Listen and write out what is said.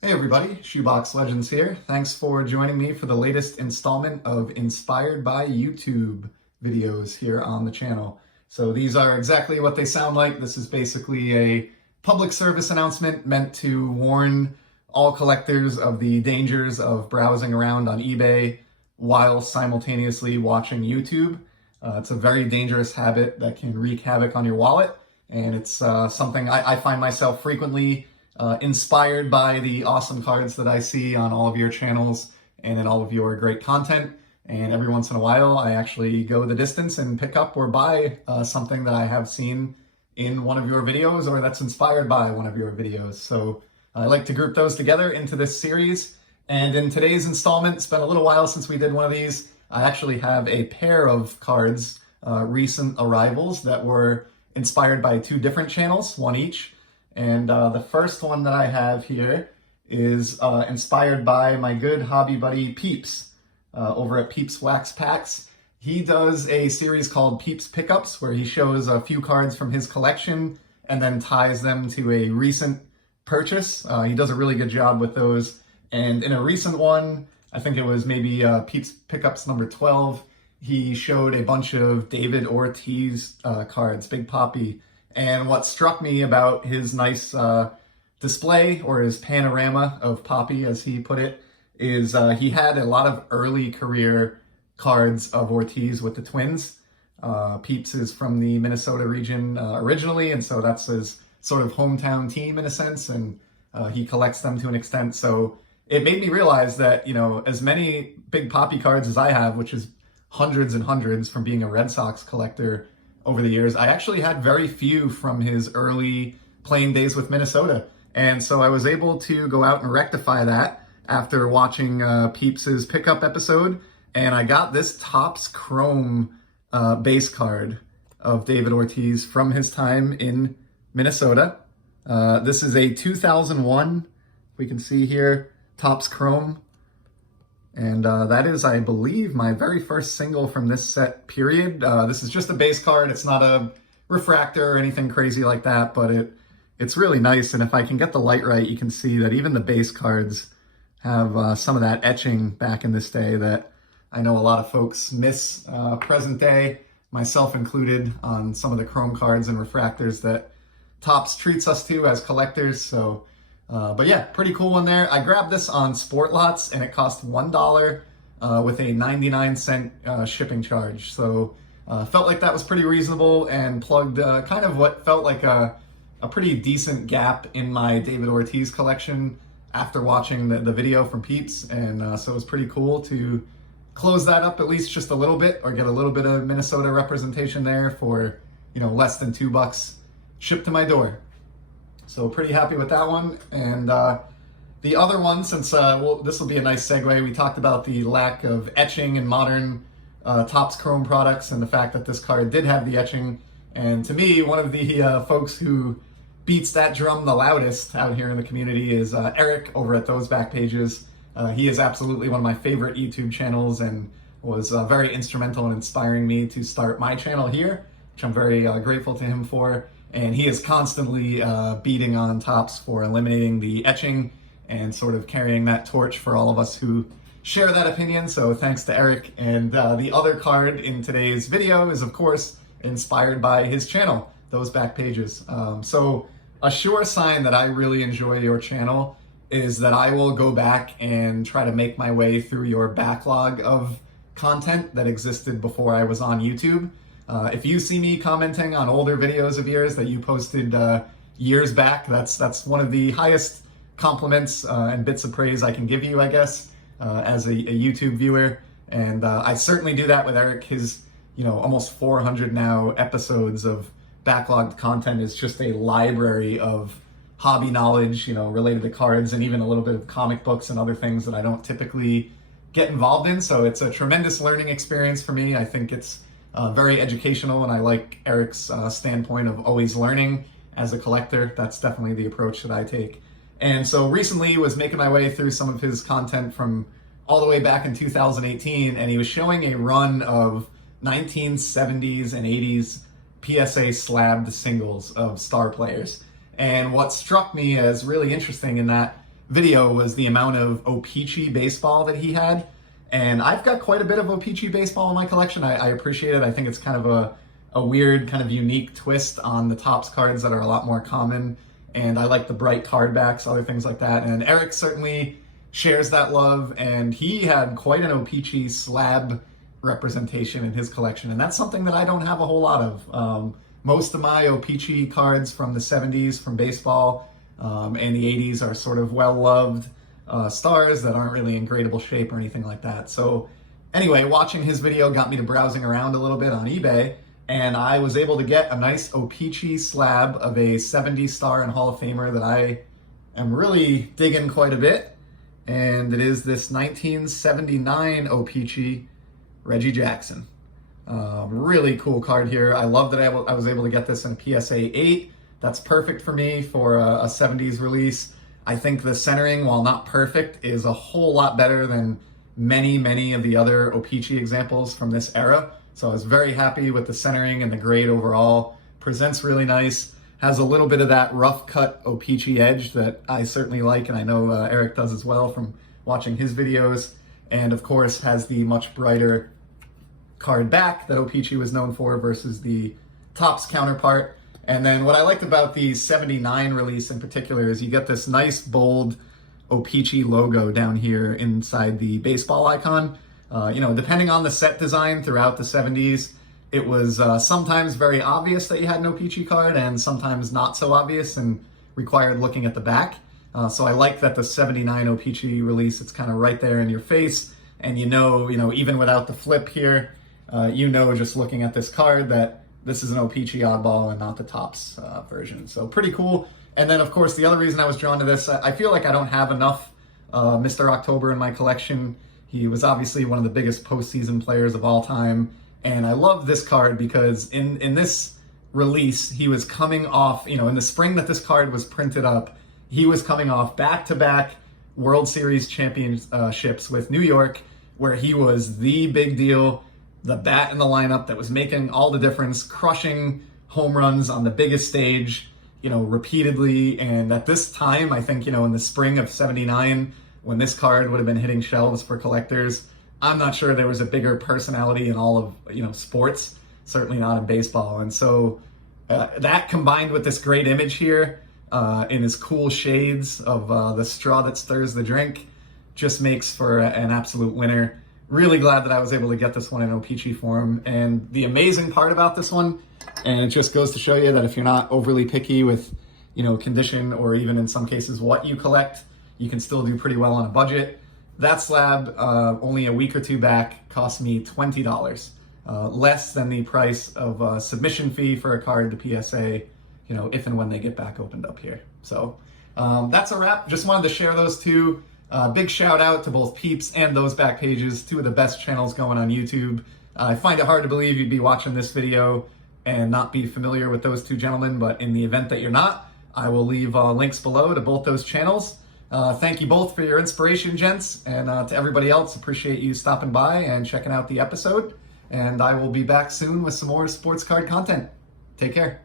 Hey everybody, Shoebox Legends here. Thanks for joining me for the latest installment of Inspired by YouTube videos here on the channel. So these are exactly what they sound like. This is basically a public service announcement meant to warn all collectors of the dangers of browsing around on eBay while simultaneously watching YouTube. It's a very dangerous habit that can wreak havoc on your wallet, and it's something I find myself frequently inspired by the awesome cards that I see on all of your channels and in all of your great content. And every once in a while, I actually go the distance and pick up or buy something that I have seen in one of your videos or that's inspired by one of your videos. So I like to group those together into this series. And in today's installment, it's been a little while since we did one of these. I actually have a pair of cards, recent arrivals that were inspired by two different channels, one each. And the first one that I have here is inspired by my good hobby buddy Peeps over at Peeps Wax Packs. He does a series called Peeps Pickups where he shows a few cards from his collection and then ties them to a recent purchase. He does a really good job with those. And in a recent one, I think it was maybe Peeps Pickups number 12, he showed a bunch of David Ortiz cards, Big Papi. And what struck me about his nice display, or his panorama of Papi, as he put it, is he had a lot of early career cards of Ortiz with the Twins. Peeps is from the Minnesota region originally, and so that's his sort of hometown team in a sense, and he collects them to an extent. So it made me realize that, you know, as many Big Papi cards as I have, which is hundreds and hundreds from being a Red Sox collector over the years, I actually had very few from his early playing days with Minnesota. And so I was able to go out and rectify that after watching Peeps' pickup episode. And I got this Topps Chrome base card of David Ortiz from his time in Minnesota. This is a 2001, we can see here, Topps Chrome. And that is, I believe, my very first single from this set, period. This is just a base card. It's not a refractor or anything crazy like that, but it's really nice. And if I can get the light right, you can see that even the base cards have some of that etching back in this day that I know a lot of folks miss present day, myself included, on some of the chrome cards and refractors that Topps treats us to as collectors. So but yeah, pretty cool one there. I grabbed this on Sport Lots and it cost $1 with a 99-cent shipping charge. So felt like that was pretty reasonable and plugged kind of what felt like a pretty decent gap in my David Ortiz collection after watching the video from Peeps. And so it was pretty cool to close that up at least just a little bit, or get a little bit of Minnesota representation there for, you know, less than $2 shipped to my door. So pretty happy with that one. And the other one, since well, this will be a nice segue, we talked about the lack of etching in modern Topps Chrome products and the fact that this card did have the etching. And to me, one of the folks who beats that drum the loudest out here in the community is Eric over at ThoseBackPages. He is absolutely one of my favorite YouTube channels and was very instrumental in inspiring me to start my channel here, which I'm very grateful to him for. And he is constantly beating on Topps for eliminating the etching and sort of carrying that torch for all of us who share that opinion. So thanks to Eric. And the other card in today's video is, of course, inspired by his channel, ThoseBackPages. So a sure sign that I really enjoy your channel is that I will go back and try to make my way through your backlog of content that existed before I was on YouTube. If you see me commenting on older videos of yours that you posted years back, that's one of the highest compliments and bits of praise I can give you, I guess, as a YouTube viewer. And I certainly do that with Eric. His, you know, almost 400 now episodes of backlogged content is just a library of hobby knowledge, you know, related to cards and even a little bit of comic books and other things that I don't typically get involved in. So it's a tremendous learning experience for me. I think it's very educational, and I like Eric's standpoint of always learning as a collector. That's definitely the approach that I take. And so recently was making my way through some of his content from all the way back in 2018, and he was showing a run of 1970s and 80s PSA slabbed singles of star players. And what struck me as really interesting in that video was the amount of OPC baseball that he had. And I've got quite a bit of OPC baseball in my collection. I appreciate it. I think it's kind of a weird, kind of unique twist on the Topps cards that are a lot more common. And I like the bright card backs, other things like that. And Eric certainly shares that love. And he had quite an OPC slab representation in his collection. And that's something that I don't have a whole lot of. Most of my OPC cards from the 70s, from baseball, and the 80s are sort of well-loved stars that aren't really in gradable shape or anything like that. So anyway, watching his video got me to browsing around a little bit on eBay, and I was able to get a nice OPC slab of a 70 star and Hall of Famer that I am really digging quite a bit. And it is this 1979 OPC Reggie Jackson. Really cool card here. I love that I was able to get this in a PSA 8. That's perfect for me for a 70s release. I think the centering, while not perfect, is a whole lot better than many of the other OPC examples from this era. So I was very happy with the centering and the grade overall. Presents really nice. Has a little bit of that rough cut OPC edge that I certainly like, and I know Eric does as well from watching his videos. And of course has the much brighter card back that OPC was known for versus the Topps counterpart. And then what I liked about the 79 release in particular is you get this nice bold OPC logo down here inside the baseball icon. Depending on the set design throughout the 70s, it was sometimes very obvious that you had an OPC card and sometimes not so obvious and required looking at the back. So I like that the 79 OPC release, it's kind of right there in your face. And even without the flip here, just looking at this card that this is an OPC oddball and not the Topps version. So pretty cool. And then, of course, the other reason I was drawn to this, I feel like I don't have enough Mr. October in my collection. He was obviously one of the biggest postseason players of all time. And I love this card because in this release, he was coming off, in the spring that this card was printed up, he was coming off back-to-back World Series championships with New York, where he was the big deal, the bat in the lineup that was making all the difference, crushing home runs on the biggest stage, repeatedly. And at this time, I think, in the spring of 79, when this card would have been hitting shelves for collectors, I'm not sure there was a bigger personality in all of, sports, certainly not in baseball. And so that combined with this great image here in his cool shades of the straw that stirs the drink just makes for an absolute winner. Really glad that I was able to get this one in OPC form. And the amazing part about this one, and it just goes to show you that if you're not overly picky with, condition or even in some cases what you collect, you can still do pretty well on a budget. That slab, only a week or two back, cost me $20, less than the price of a submission fee for a card to PSA, if and when they get back opened up here. So that's a wrap. Just wanted to share those two. Big shout out to both Peeps and ThoseBackPages, two of the best channels going on YouTube. I find it hard to believe you'd be watching this video and not be familiar with those two gentlemen, but in the event that you're not, I will leave links below to both those channels. Thank you both for your inspiration, gents, and to everybody else, appreciate you stopping by and checking out the episode. And I will be back soon with some more sports card content. Take care.